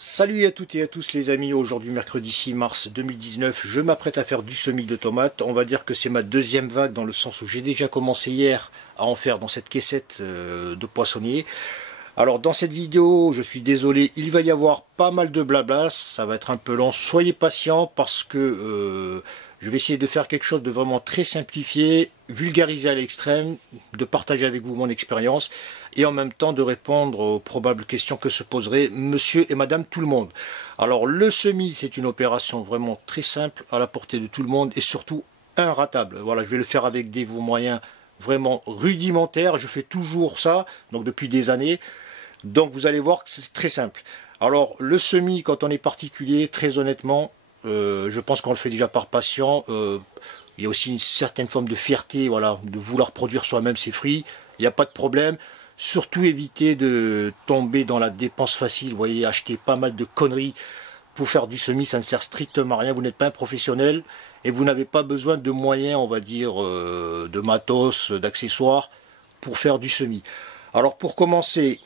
Salut à toutes et à tous les amis, aujourd'hui mercredi 6 mars 2019, je m'apprête à faire du semis de tomates. On va dire que c'est ma deuxième vague dans le sens où j'ai déjà commencé hier à en faire dans cette caissette de poissonnier. Alors dans cette vidéo, je suis désolé, il va y avoir pas mal de blabla, ça va être un peu long, soyez patients parce que je vais essayer de faire quelque chose de vraiment très simplifié, vulgarisé à l'extrême, de partager avec vous mon expérience et en même temps de répondre aux probables questions que se poseraient monsieur et madame tout le monde. Alors le semis, c'est une opération vraiment très simple, à la portée de tout le monde et surtout inratable. Voilà, je vais le faire avec des moyens vraiment rudimentaires, je fais toujours ça, donc depuis des années. Donc vous allez voir que c'est très simple. Alors le semis, quand on est particulier, très honnêtement, je pense qu'on le fait déjà par passion. Il y a aussi une certaine forme de fierté, voilà, de vouloir produire soi-même ses fruits. Il n'y a pas de problème. Surtout éviter de tomber dans la dépense facile. Vous voyez, acheter pas mal de conneries pour faire du semis, ça ne sert strictement à rien. Vous n'êtes pas un professionnel et vous n'avez pas besoin de moyens, on va dire, de matos, d'accessoires pour faire du semis. Alors pour commencer,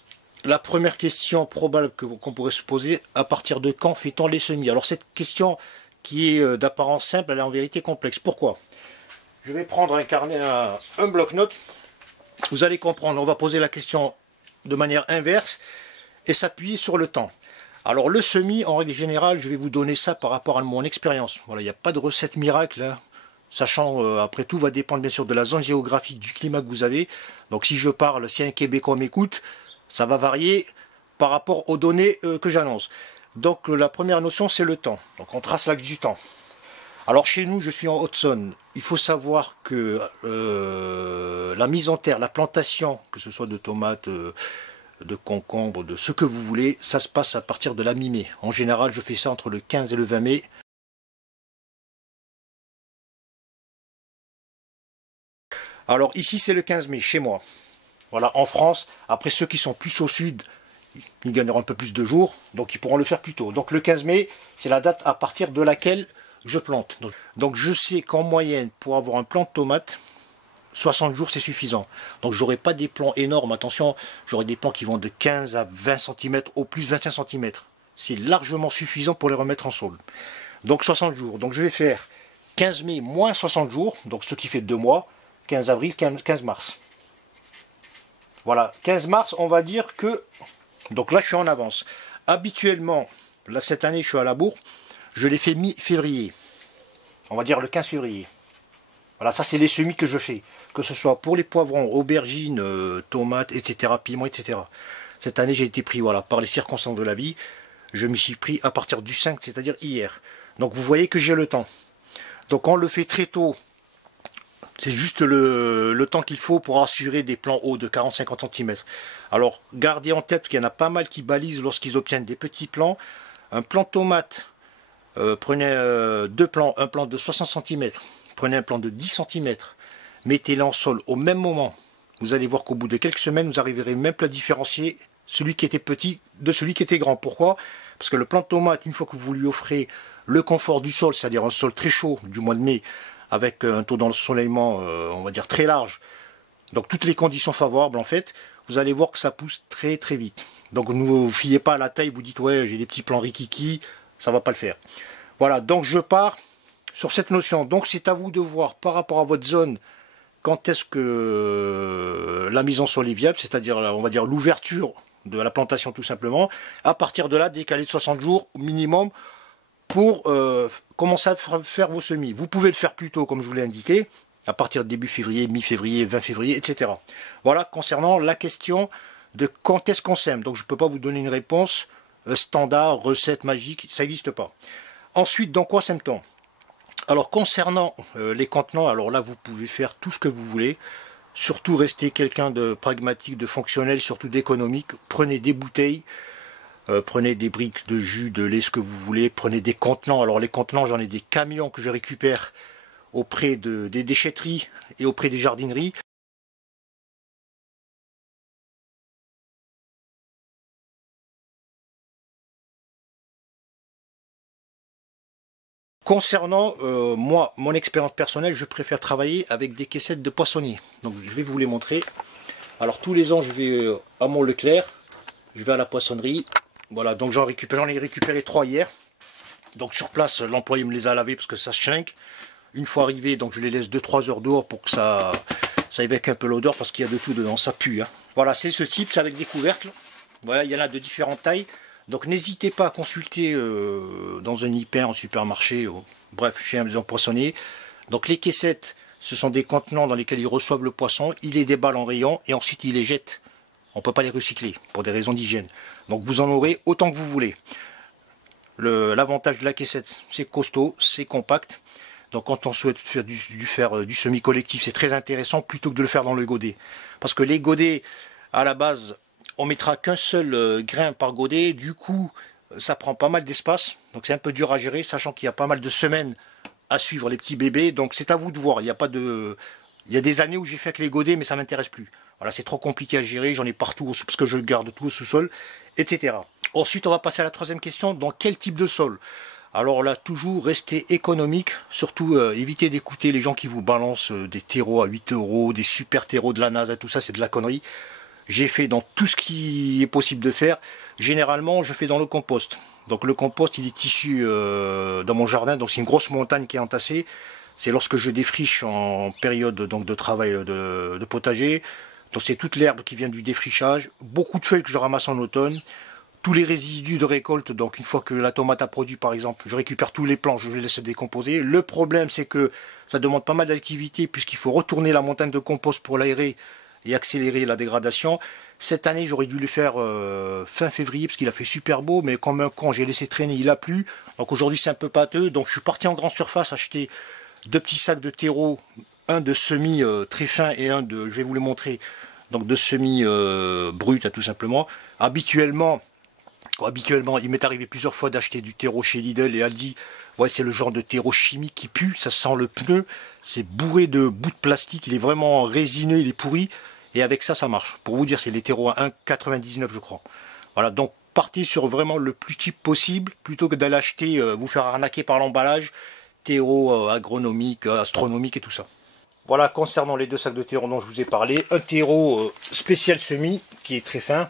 la première question probable qu'on pourrait se poser, à partir de quand fait-on les semis? Alors cette question qui est d'apparence simple, elle est en vérité complexe. Pourquoi? Je vais prendre un carnet, un bloc-notes. Vous allez comprendre, on va poser la question de manière inverse et s'appuyer sur le temps. Alors le semis, en règle générale, je vais vous donner ça par rapport à mon expérience. Voilà, il n'y a pas de recette miracle, hein. Sachant, après tout, va dépendre bien sûr de la zone géographique, du climat que vous avez. Donc si je parle, si un Québécois m'écoute, ça va varier par rapport aux données que j'annonce. Donc la première notion, c'est le temps. Donc on trace l'axe du temps. Alors chez nous, je suis en Haute-Saône. Il faut savoir que la mise en terre, la plantation, que ce soit de tomates, de concombres, de ce que vous voulez, ça se passe à partir de la mi-mai. En général, je fais ça entre le 15 et le 20 mai. Alors ici, c'est le 15 mai, chez moi. Voilà, en France. Après, ceux qui sont plus au sud, ils gagneront un peu plus de jours, donc ils pourront le faire plus tôt. Donc le 15 mai, c'est la date à partir de laquelle je plante. Donc je sais qu'en moyenne, pour avoir un plant de tomate, 60 jours c'est suffisant. Donc j'aurai pas des plants énormes, attention, j'aurai des plants qui vont de 15 à 20 cm, au plus 25 cm. C'est largement suffisant pour les remettre en sol. Donc 60 jours. Donc je vais faire 15 mai moins 60 jours, donc ce qui fait 2 mois, 15 avril, 15 mars. Voilà, 15 mars, on va dire que... Donc là, je suis en avance. Habituellement, là, cette année, je suis à la bourre, je l'ai fait mi-février. On va dire le 15 février. Voilà, ça, c'est les semis que je fais. Que ce soit pour les poivrons, aubergines, tomates, etc., piments, etc. Cette année, j'ai été pris, voilà, par les circonstances de la vie. Je me suis pris à partir du 5, c'est-à-dire hier. Donc, vous voyez que j'ai le temps. Donc, on le fait très tôt. C'est juste le temps qu'il faut pour assurer des plants hauts de 40-50 cm. Alors, gardez en tête qu'il y en a pas mal qui balisent lorsqu'ils obtiennent des petits plants. Un plant de tomate, prenez deux plants, un plant de 60 cm, prenez un plant de 10 cm, mettez-les en sol au même moment. Vous allez voir qu'au bout de quelques semaines, vous arriverez même à différencier celui qui était petit de celui qui était grand. Pourquoi? Parce que le plant de tomate, une fois que vous lui offrez le confort du sol, c'est-à-dire un sol très chaud du mois de mai, avec un taux d'ensoleillement, on va dire, très large. Donc toutes les conditions favorables, en fait, vous allez voir que ça pousse très très vite. Donc ne vous fiez pas à la taille, vous dites, ouais, j'ai des petits plants rikiki, ça va pas le faire. Voilà, donc je pars sur cette notion. Donc c'est à vous de voir par rapport à votre zone, quand est-ce que la mise en sol est viable, c'est-à-dire, on va dire, l'ouverture de la plantation tout simplement. À partir de là, décaler de 60 jours au minimum, pour commencer à faire vos semis. Vous pouvez le faire plus tôt, comme je vous l'ai indiqué, à partir de début février, mi-février, 20 février, etc. Voilà, concernant la question de quand est-ce qu'on sème. Donc je ne peux pas vous donner une réponse standard, recette magique, ça n'existe pas. Ensuite, dans quoi sème-t-on? Alors concernant les contenants, alors là vous pouvez faire tout ce que vous voulez. Surtout restez quelqu'un de pragmatique, de fonctionnel, surtout d'économique. Prenez des bouteilles. Prenez des briques de jus, de lait, ce que vous voulez, prenez des contenants. Alors les contenants, j'en ai des camions que je récupère auprès des déchetteries et auprès des jardineries. Concernant moi, mon expérience personnelle, je préfère travailler avec des caissettes de poissonniers. Donc je vais vous les montrer. Alors tous les ans, je vais à Mont-Leclerc, je vais à la poissonnerie. Voilà, donc j'en ai récupéré 3 hier. Donc sur place, l'employé me les a lavés parce que ça chinque. Une fois arrivé, donc je les laisse 2-3 heures dehors pour que ça évacue un peu l'odeur parce qu'il y a de tout dedans, ça pue. Hein. Voilà, c'est ce type, c'est avec des couvercles. Voilà, il y en a de différentes tailles. Donc n'hésitez pas à consulter dans un hyper, en supermarché, bref, chez un maison poissonnier. Donc les caissettes, ce sont des contenants dans lesquels ils reçoivent le poisson, ils les déballent en rayon et ensuite ils les jettent. On ne peut pas les recycler pour des raisons d'hygiène. Donc vous en aurez autant que vous voulez. L'avantage de la caissette, c'est costaud, c'est compact. Donc quand on souhaite faire du semi-collectif, c'est très intéressant plutôt que de le faire dans le godet. Parce que les godets, à la base, on mettra qu'un seul grain par godet. Du coup, ça prend pas mal d'espace. Donc c'est un peu dur à gérer, sachant qu'il y a pas mal de semaines à suivre les petits bébés. Donc c'est à vous de voir. Il y a des années où j'ai fait avec les godets, mais ça m'intéresse plus. Voilà, c'est trop compliqué à gérer. J'en ai partout parce que je garde tout au sous-sol, etc. Ensuite, on va passer à la troisième question. Dans quel type de sol? Alors là, toujours rester économique, surtout éviter d'écouter les gens qui vous balancent des terreaux à 8 €, des super terreaux de la NASA, tout ça c'est de la connerie. J'ai fait dans tout ce qui est possible de faire. Généralement, je fais dans le compost. Donc le compost, il est issu dans mon jardin, donc c'est une grosse montagne qui est entassée. C'est lorsque je défriche en période donc, de travail de potager. Donc c'est toute l'herbe qui vient du défrichage, beaucoup de feuilles que je ramasse en automne. Tous les résidus de récolte, donc une fois que la tomate a produit par exemple, je récupère tous les plants, je les laisse décomposer. Le problème c'est que ça demande pas mal d'activité puisqu'il faut retourner la montagne de compost pour l'aérer et accélérer la dégradation. Cette année j'aurais dû le faire fin février parce qu'il a fait super beau, mais comme un con j'ai laissé traîner, il a plu. Donc aujourd'hui c'est un peu pâteux, donc je suis parti en grande surface acheter 2 petits sacs de terreau, un de semis très fin et un de, je vais vous le montrer, donc de semis brut tout simplement. Habituellement, il m'est arrivé plusieurs fois d'acheter du terreau chez Lidl et Aldi. Ouais, c'est le genre de terreau chimique qui pue, ça sent le pneu, c'est bourré de bouts de plastique, il est vraiment résineux, il est pourri. Et avec ça, ça marche. Pour vous dire, c'est les terreaux à 1,99 je crois. Voilà, donc partez sur vraiment le plus cheap possible, plutôt que d'aller acheter, vous faire arnaquer par l'emballage, terreau agronomique, astronomique et tout ça. Voilà, concernant les 2 sacs de terreau dont je vous ai parlé, un terreau spécial semis, qui est très fin.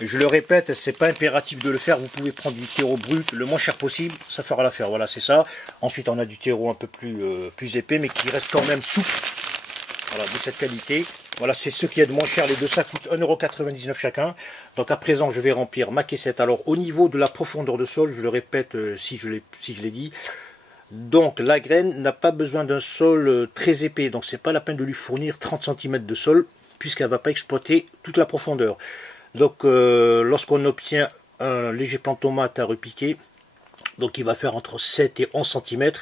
Je le répète, c'est pas impératif de le faire, vous pouvez prendre du terreau brut le moins cher possible, ça fera l'affaire, voilà c'est ça. Ensuite on a du terreau un peu plus épais mais qui reste quand même souple, voilà, de cette qualité. Voilà, c'est ce qui est de moins cher, les 2 sacs coûtent 1,99 € chacun. Donc à présent je vais remplir ma caissette. Alors au niveau de la profondeur de sol, je le répète si je l'ai dit, donc la graine n'a pas besoin d'un sol très épais, donc c'est pas la peine de lui fournir 30 cm de sol, puisqu'elle ne va pas exploiter toute la profondeur. Donc lorsqu'on obtient un léger plant de tomate à repiquer, donc il va faire entre 7 et 11 cm,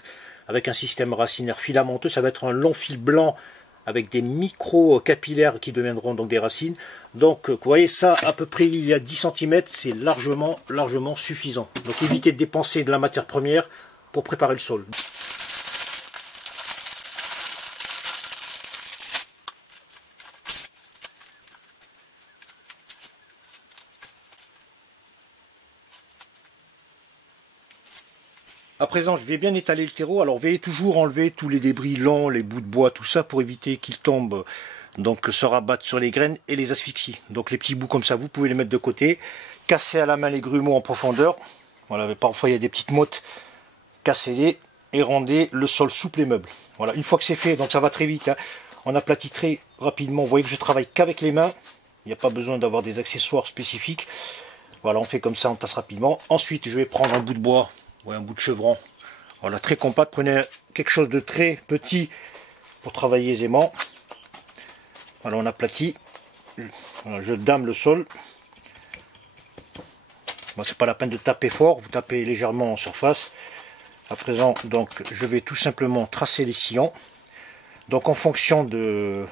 avec un système racinaire filamenteux, ça va être un long fil blanc avec des micro-capillaires qui deviendront donc des racines. Donc vous voyez ça, à peu près il y a 10 cm, c'est largement suffisant. Donc évitez de dépenser de la matière première pour préparer le sol. À présent, je vais bien étaler le terreau. Alors, veillez toujours enlever tous les débris longs, les bouts de bois, tout ça, pour éviter qu'ils tombent, donc se rabattent sur les graines et les asphyxient. Donc, les petits bouts comme ça, vous pouvez les mettre de côté. Cassez à la main les grumeaux en profondeur. Voilà, parfois il y a des petites mottes. Cassez-les et rendez le sol souple et meuble. Voilà, une fois que c'est fait, donc ça va très vite. Hein. On aplatit très rapidement. Vous voyez que je travaille qu'avec les mains. Il n'y a pas besoin d'avoir des accessoires spécifiques. Voilà, on fait comme ça, on tasse rapidement. Ensuite, je vais prendre un bout de bois. Ouais, un bout de chevron, voilà, très compact. Prenez quelque chose de très petit pour travailler aisément. Voilà, on aplatit. Voilà, je dame le sol. Bon, c'est pas la peine de taper fort, vous tapez légèrement en surface. À présent, donc, je vais tout simplement tracer les sillons. Donc, en fonction du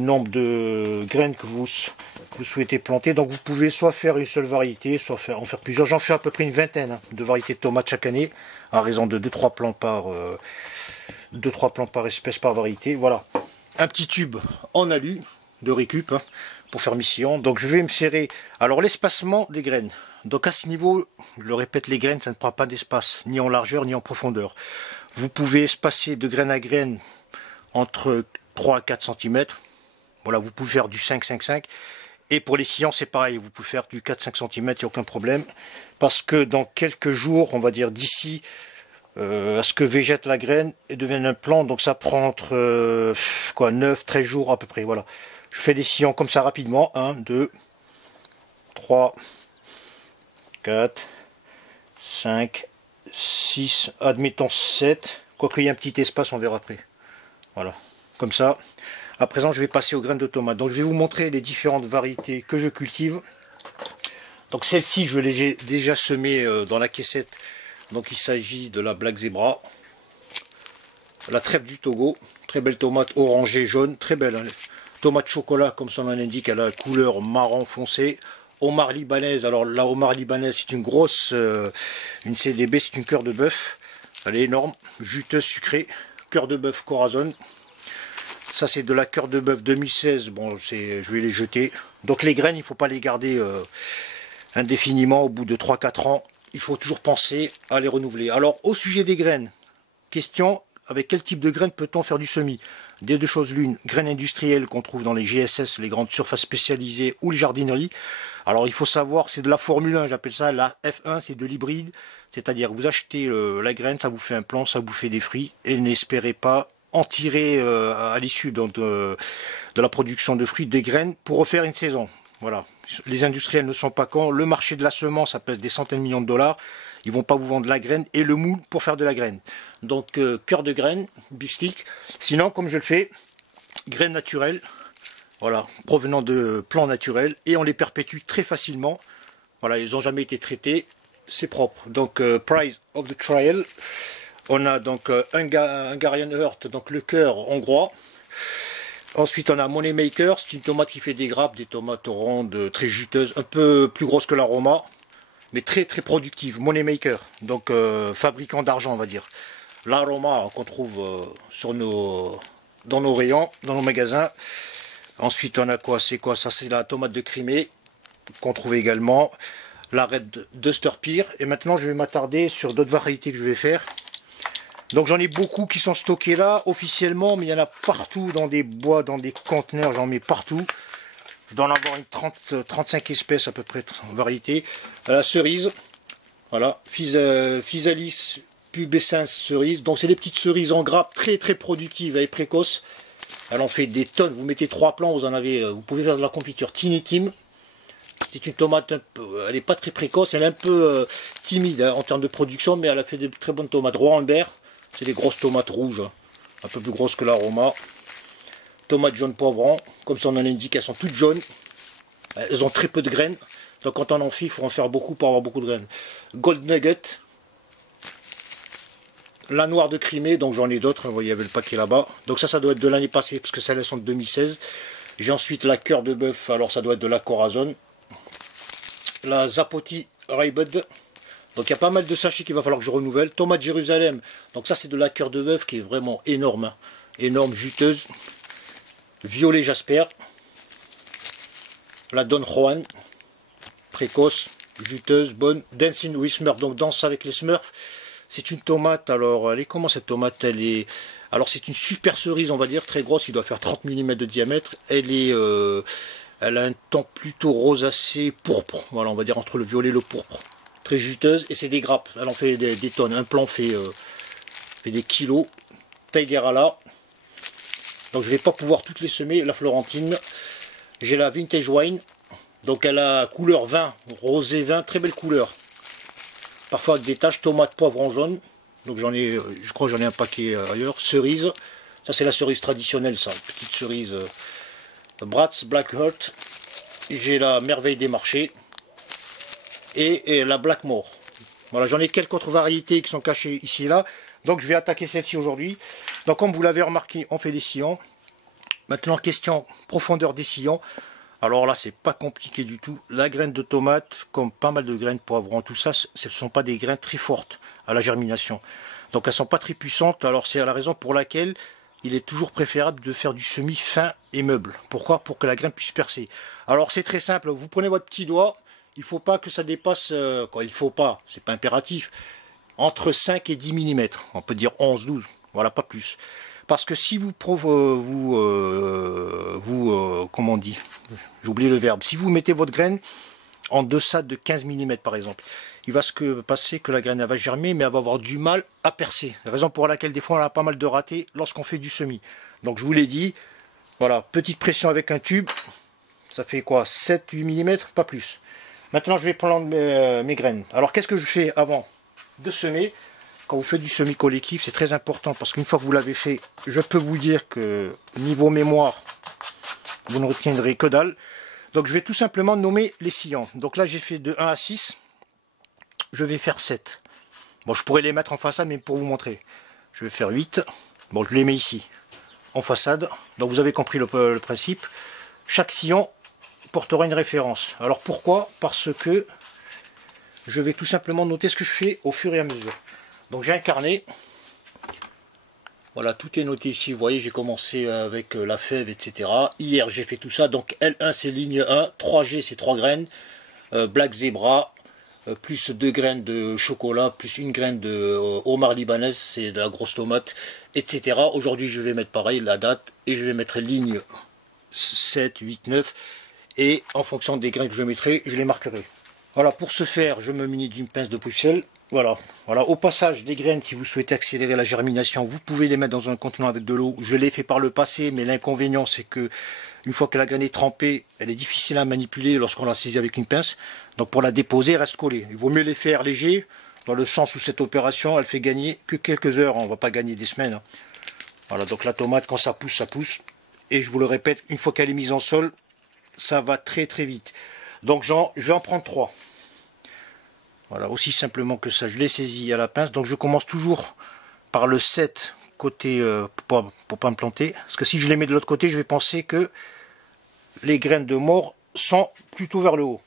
nombre de graines que vous souhaitez planter. Donc vous pouvez soit faire une seule variété, soit en faire plusieurs. J'en fais à peu près une vingtaine de variétés de tomates chaque année, à raison de 2-3 plants par espèce par variété. Voilà, un petit tube en alu de récup pour faire mission. Donc je vais me serrer. Alors l'espacement des graines. Donc à ce niveau, je le répète, les graines, ça ne prend pas d'espace, ni en largeur, ni en profondeur. Vous pouvez espacer de graine à graine entre 3 à 4 cm. Voilà, vous pouvez faire du 5-5-5. Et pour les sillons, c'est pareil, vous pouvez faire du 4-5 cm, il n'y a aucun problème. Parce que dans quelques jours, on va dire d'ici à ce que végète la graine et devienne un plant, donc ça prend entre 9-13 jours à peu près. Voilà. Je fais des sillons comme ça rapidement. 1, 2, 3, 4, 5, 6, admettons 7. Quoique il y ait un petit espace, on verra après. Voilà, comme ça. À présent, je vais passer aux graines de tomates. Donc je vais vous montrer les différentes variétés que je cultive. Donc celle-ci, je l'ai déjà semée dans la caissette. Donc il s'agit de la Black Zebra. La trèfle du Togo. Très belle tomate orangée, jaune. Très belle. Hein. Tomate chocolat, comme son nom l'indique, elle a la couleur marron foncé. Homard libanaise. Alors la homard libanaise, c'est une grosse, une CDB, c'est une cœur de bœuf. Elle est énorme, juteuse, sucrée. Cœur de bœuf Corazon. Ça c'est de la cœur de bœuf 2016. Bon, je vais les jeter. Donc les graines, il ne faut pas les garder indéfiniment. Au bout de 3-4 ans, il faut toujours penser à les renouveler. Alors au sujet des graines, question, avec quel type de graines peut-on faire du semis? Des deux choses l'une, graines industrielles qu'on trouve dans les GSS, les grandes surfaces spécialisées ou les jardineries. Alors il faut savoir, c'est de la Formule 1, j'appelle ça la F1, c'est de l'hybride. C'est-à-dire vous achetez la graine, ça vous fait un plant, ça vous fait des fruits, et n'espérez pas en tirer à l'issue de la production de fruits des graines pour refaire une saison. Voilà, les industriels ne sont pas cons, le marché de la semence, ça pèse des centaines de millions de dollars, ils vont pas vous vendre la graine et le moule pour faire de la graine. Donc cœur de graine, beef stick. Sinon, comme je le fais, graines naturelles, voilà, provenant de plants naturels, et on les perpétue très facilement. Voilà, ils n'ont jamais été traités, c'est propre. Donc price of the trial, on a donc Hungarian Heart, donc le cœur hongrois. Ensuite, on a Money Maker, c'est une tomate qui fait des grappes, des tomates rondes, très juteuses, un peu plus grosses que l'aroma, mais très très productive. Money Maker, donc fabricant d'argent, on va dire. L'aroma qu'on trouve dans nos rayons, dans nos magasins. Ensuite, on a quoi? C'est quoi ça? C'est la tomate de Crimée qu'on trouve également. La Red Duster-Pear. Et maintenant, je vais m'attarder sur d'autres variétés que je vais faire. Donc j'en ai beaucoup qui sont stockés là officiellement, mais il y en a partout dans des bois, dans des conteneurs, j'en mets partout. Je dois en avoir une 35 espèces à peu près en variété. La cerise, voilà, Physalis pubescens cerise. Donc c'est des petites cerises en grappe très très productives et précoces. Elle en fait des tonnes. Vous mettez 3 plants, vous pouvez faire de la confiture Tiny-Tim. C'est une tomate, elle n'est pas très précoce, elle est un peu timide hein, en termes de production, mais elle a fait de très bonnes tomates. Roambert, c'est des grosses tomates rouges, un peu plus grosses que l'aroma. Tomates jaunes poivrons, comme son nom l'indique, elles sont toutes jaunes. Elles ont très peu de graines, donc quand on en fait, il faut en faire beaucoup pour avoir beaucoup de graines. Gold Nugget, la noire de Crimée, donc j'en ai d'autres, vous voyez, il y avait le paquet là-bas. Donc ça doit être de l'année passée, parce que celles-là sont de 2016. J'ai ensuite la cœur de bœuf, alors ça doit être de la Corazon. La Zapoti Raybud. Donc il y a pas mal de sachets qu'il va falloir que je renouvelle. Tomate Jérusalem. Donc ça c'est de la cœur de bœuf qui est vraiment énorme. Hein. Énorme, juteuse. Violet Jasper. La Don Juan. Précoce, juteuse, bonne. Dancing with Smurf. Donc danse avec les Smurfs. C'est une tomate. Alors elle est comment cette tomate? Elle est... Alors c'est une super cerise on va dire. Très grosse. Il doit faire 30 mm de diamètre. Elle est... Elle a un ton plutôt rosacé pourpre, voilà, on va dire entre le violet et le pourpre. Très juteuse, et c'est des grappes, elle en fait des tonnes. Un plant fait des kilos. Taïgerala. Donc je ne vais pas pouvoir toutes les semer. La Florentine. J'ai la Vintage Wine. Donc elle a couleur vin, rosé vin, très belle couleur. Parfois avec des taches, tomate, poivron jaune. Donc j'en ai, je crois que j'en ai un paquet ailleurs. Cerise. Ça c'est la cerise traditionnelle, ça. Petite cerise. Bratz Black Heart, j'ai la merveille des marchés et la Blackmore. Voilà, j'en ai quelques autres variétés qui sont cachées ici et là. Donc je vais attaquer celle-ci aujourd'hui. Donc comme vous l'avez remarqué, on fait des sillons. Maintenant question profondeur des sillons. Alors là c'est pas compliqué du tout. La graine de tomate, comme pas mal de graines poivrons, tout ça, ce ne sont pas des graines très fortes à la germination. Donc elles sont pas très puissantes. Alors c'est la raison pour laquelle il est toujours préférable de faire du semis fin et meuble. Pourquoi? Pour que la graine puisse percer. Alors c'est très simple, vous prenez votre petit doigt, il ne faut pas que ça dépasse, il ne faut pas, c'est pas impératif, entre 5 et 10 mm, on peut dire 11-12, voilà, pas plus. Parce que si comment on dit, j'ai oublié le verbe, si vous mettez votre graine en deçà de 15 mm par exemple, il va se passer que la graine elle va germer, mais elle va avoir du mal à percer. Raison pour laquelle des fois on a pas mal de ratés lorsqu'on fait du semis. Donc je vous l'ai dit, voilà, petite pression avec un tube, ça fait quoi, 7-8 mm, pas plus. Maintenant je vais prendre mes graines. Alors qu'est-ce que je fais avant de semer? Quand vous faites du semis collectif, c'est très important, parce qu'une fois que vous l'avez fait, je peux vous dire que niveau mémoire, vous ne retiendrez que dalle. Donc je vais tout simplement nommer les sillons. Donc là j'ai fait de 1 à 6. Je vais faire 7. Bon, je pourrais les mettre en façade, mais pour vous montrer. Je vais faire 8. Bon, je les mets ici, en façade. Donc vous avez compris le principe. Chaque sillon portera une référence. Alors pourquoi? Parce que je vais tout simplement noter ce que je fais au fur et à mesure. Donc j'ai un carnet. Voilà, tout est noté ici. Vous voyez, j'ai commencé avec la fève, etc. Hier, j'ai fait tout ça. Donc L1, c'est ligne 1. 3G, c'est 3 graines. Black Zebra, plus 2 graines de chocolat, plus une graine de homard libanaise, c'est de la grosse tomate, etc. Aujourd'hui, je vais mettre pareil, la date, et je vais mettre ligne 7, 8, 9. Et en fonction des graines que je mettrai, je les marquerai. Voilà, pour ce faire, je me munis d'une pince de Bruxelles. Voilà, au passage des graines, si vous souhaitez accélérer la germination, vous pouvez les mettre dans un contenant avec de l'eau. Je l'ai fait par le passé, mais l'inconvénient c'est que une fois que la graine est trempée, elle est difficile à manipuler lorsqu'on la saisit avec une pince. Donc pour la déposer, elle reste collée. Il vaut mieux les faire légers, dans le sens où cette opération, elle fait gagner que quelques heures. On ne va pas gagner des semaines. Voilà, donc la tomate, quand ça pousse, ça pousse. Et je vous le répète, une fois qu'elle est mise en sol, ça va très très vite. Donc je vais en prendre 3. Voilà, aussi simplement que ça, je l'ai saisi à la pince. Donc je commence toujours par le 7 côté, pour pas me planter. Parce que si je les mets de l'autre côté, je vais penser que les graines de mort sont plutôt vers le haut.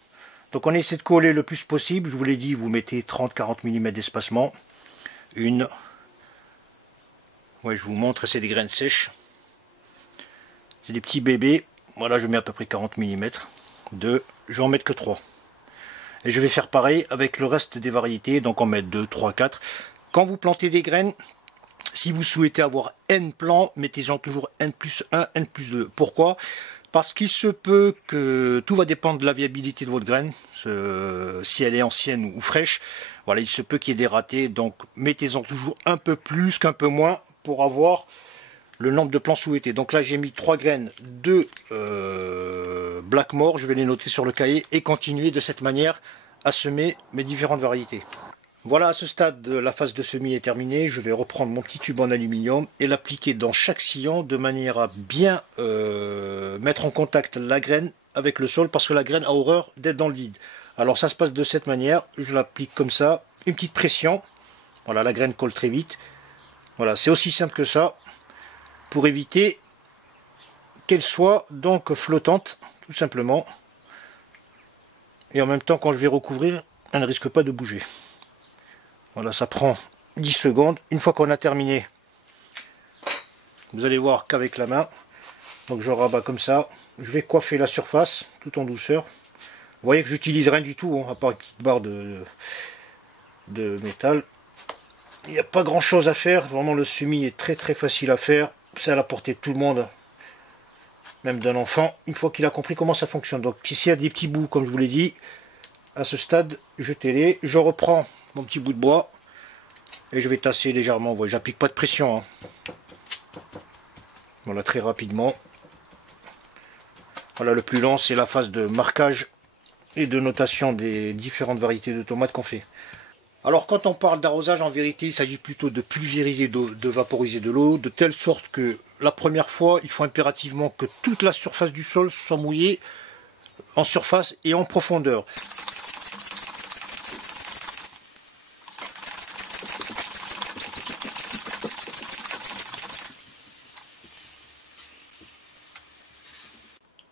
Donc on essaie de coller le plus possible. Je vous l'ai dit, vous mettez 30-40 mm d'espacement. Une. Ouais, je vous montre, c'est des graines sèches. C'est des petits bébés. Voilà, je mets à peu près 40 mm. 2. Je vais en mettre que 3. Et je vais faire pareil avec le reste des variétés. Donc on met 2, 3, 4. Quand vous plantez des graines, si vous souhaitez avoir N plants, mettez-en toujours N plus 1, N plus 2. Pourquoi? Parce qu'il se peut que tout va dépendre de la viabilité de votre graine. Si elle est ancienne ou fraîche, voilà, il se peut qu'il y ait des ratés. Donc mettez-en toujours un peu plus qu'un peu moins pour avoir le nombre de plants souhaités. Donc là j'ai mis 3 graines de Blackmore, je vais les noter sur le cahier et continuer de cette manière à semer mes différentes variétés. Voilà, à ce stade la phase de semis est terminée. Je vais reprendre mon petit tube en aluminium et l'appliquer dans chaque sillon de manière à bien mettre en contact la graine avec le sol, parce que la graine a horreur d'être dans le vide. Alors ça se passe de cette manière, je l'applique comme ça, une petite pression. Voilà, la graine colle très vite. Voilà, c'est aussi simple que ça, pour éviter qu'elle soit donc flottante, tout simplement. Et en même temps, quand je vais recouvrir, elle ne risque pas de bouger. Voilà, ça prend 10 secondes. Une fois qu'on a terminé, vous allez voir qu'avec la main, donc je rabats comme ça, je vais coiffer la surface, tout en douceur. Vous voyez que j'utilise rien du tout, hein, à part une petite barre de métal. Il n'y a pas grand chose à faire, vraiment le semis est très très facile à faire. C'est à la portée de tout le monde, même d'un enfant, une fois qu'il a compris comment ça fonctionne. Donc ici il y a des petits bouts, comme je vous l'ai dit, à ce stade, jetez-les. Je reprends mon petit bout de bois et je vais tasser légèrement. Vous voyez, j'applique pas de pression, hein. Voilà, très rapidement. Voilà, le plus long, c'est la phase de marquage et de notation des différentes variétés de tomates qu'on fait. Alors quand on parle d'arrosage, en vérité, il s'agit plutôt de pulvériser, de vaporiser de l'eau, de telle sorte que la première fois, il faut impérativement que toute la surface du sol soit mouillée en surface et en profondeur.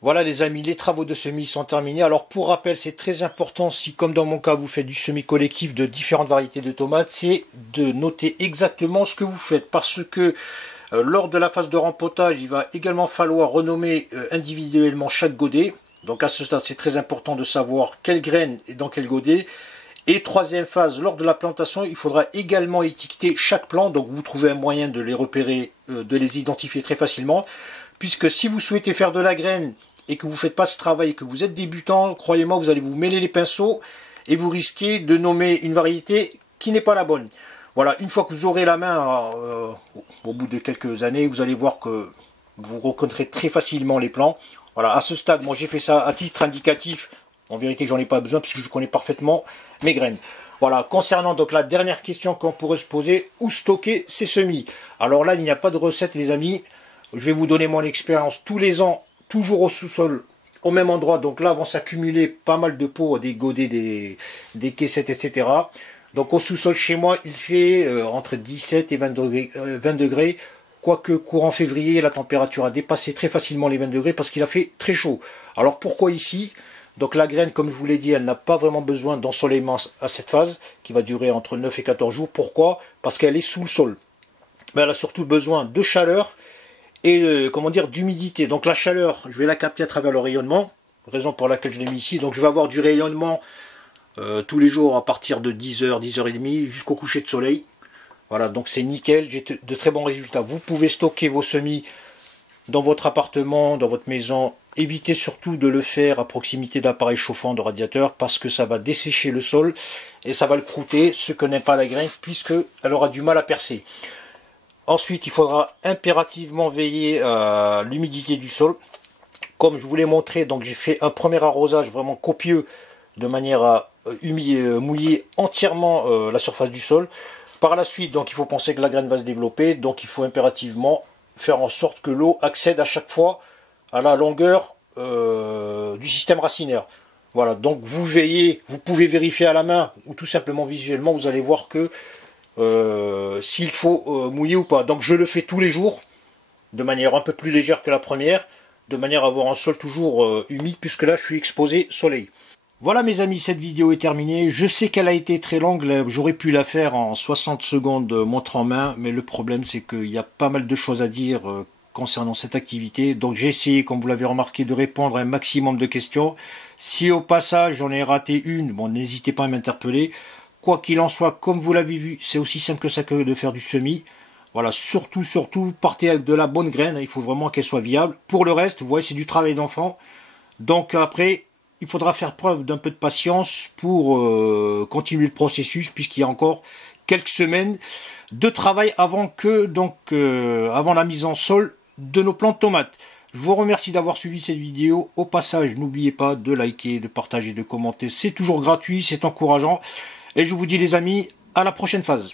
Voilà les amis, les travaux de semis sont terminés. Alors pour rappel, c'est très important, si comme dans mon cas vous faites du semis collectif de différentes variétés de tomates, c'est de noter exactement ce que vous faites, parce que lors de la phase de rempotage, il va également falloir renommer individuellement chaque godet. Donc à ce stade, c'est très important de savoir quelle graine est dans quel godet. Et troisième phase, lors de la plantation, il faudra également étiqueter chaque plant. Donc vous trouvez un moyen de les repérer, de les identifier très facilement. Puisque si vous souhaitez faire de la graine et que vous ne faites pas ce travail, que vous êtes débutant, croyez-moi, vous allez vous mêler les pinceaux et vous risquez de nommer une variété qui n'est pas la bonne. Voilà, une fois que vous aurez la main, au bout de quelques années, vous allez voir que vous reconnaîtrez très facilement les plants. Voilà, à ce stade, moi j'ai fait ça à titre indicatif. En vérité, j'en ai pas besoin puisque je connais parfaitement mes graines. Voilà, concernant donc la dernière question qu'on pourrait se poser, où stocker ces semis? Alors là, il n'y a pas de recette, les amis. Je vais vous donner mon expérience. Tous les ans, toujours au sous-sol, au même endroit. Donc là, vont s'accumuler pas mal de pots, des godets, des caissettes, etc. Donc au sous-sol, chez moi, il fait entre 17 et 20 degrés. Quoique courant février, la température a dépassé très facilement les 20 degrés parce qu'il a fait très chaud. Alors pourquoi ici? Donc la graine, comme je vous l'ai dit, elle n'a pas vraiment besoin d'ensoleillement à cette phase, qui va durer entre 9 et 14 jours. Pourquoi? Parce qu'elle est sous le sol. Mais elle a surtout besoin de chaleur et comment dire, d'humidité. Donc la chaleur, je vais la capter à travers le rayonnement, raison pour laquelle je l'ai mis ici. Donc je vais avoir du rayonnement tous les jours à partir de 10h, 10h30 jusqu'au coucher de soleil. Voilà, donc c'est nickel, j'ai de très bons résultats. Vous pouvez stocker vos semis dans votre appartement, dans votre maison. Évitez surtout de le faire à proximité d'appareils chauffants, de radiateurs, parce que ça va dessécher le sol et ça va le croûter, ce que n'aime pas la graine, puisqu'elle aura du mal à percer. Ensuite, il faudra impérativement veiller à l'humidité du sol. Comme je vous l'ai montré, donc j'ai fait un premier arrosage vraiment copieux, de manière à mouiller entièrement la surface du sol. Par la suite, donc il faut penser que la graine va se développer, donc il faut impérativement faire en sorte que l'eau accède à chaque fois à la longueur du système racinaire. Voilà, donc vous veillez, vous pouvez vérifier à la main ou tout simplement visuellement, vous allez voir que s'il faut mouiller ou pas. Donc je le fais tous les jours, de manière un peu plus légère que la première, de manière à avoir un sol toujours humide, puisque là je suis exposé soleil. Voilà mes amis, cette vidéo est terminée. Je sais qu'elle a été très longue, j'aurais pu la faire en 60 secondes montre en main, mais le problème c'est qu'il y a pas mal de choses à dire concernant cette activité. Donc j'ai essayé, comme vous l'avez remarqué, de répondre à un maximum de questions. Si au passage j'en ai raté une, bon, n'hésitez pas à m'interpeller. Quoi qu'il en soit, comme vous l'avez vu, c'est aussi simple que ça que de faire du semis. Voilà, surtout, partez avec de la bonne graine, il faut vraiment qu'elle soit viable. Pour le reste, vous voyez, c'est du travail d'enfant. Donc après, il faudra faire preuve d'un peu de patience pour continuer le processus, puisqu'il y a encore quelques semaines de travail avant la mise en sol de nos plants de tomates. Je vous remercie d'avoir suivi cette vidéo. Au passage, n'oubliez pas de liker, de partager, de commenter. C'est toujours gratuit, c'est encourageant. Et je vous dis les amis, à la prochaine phase.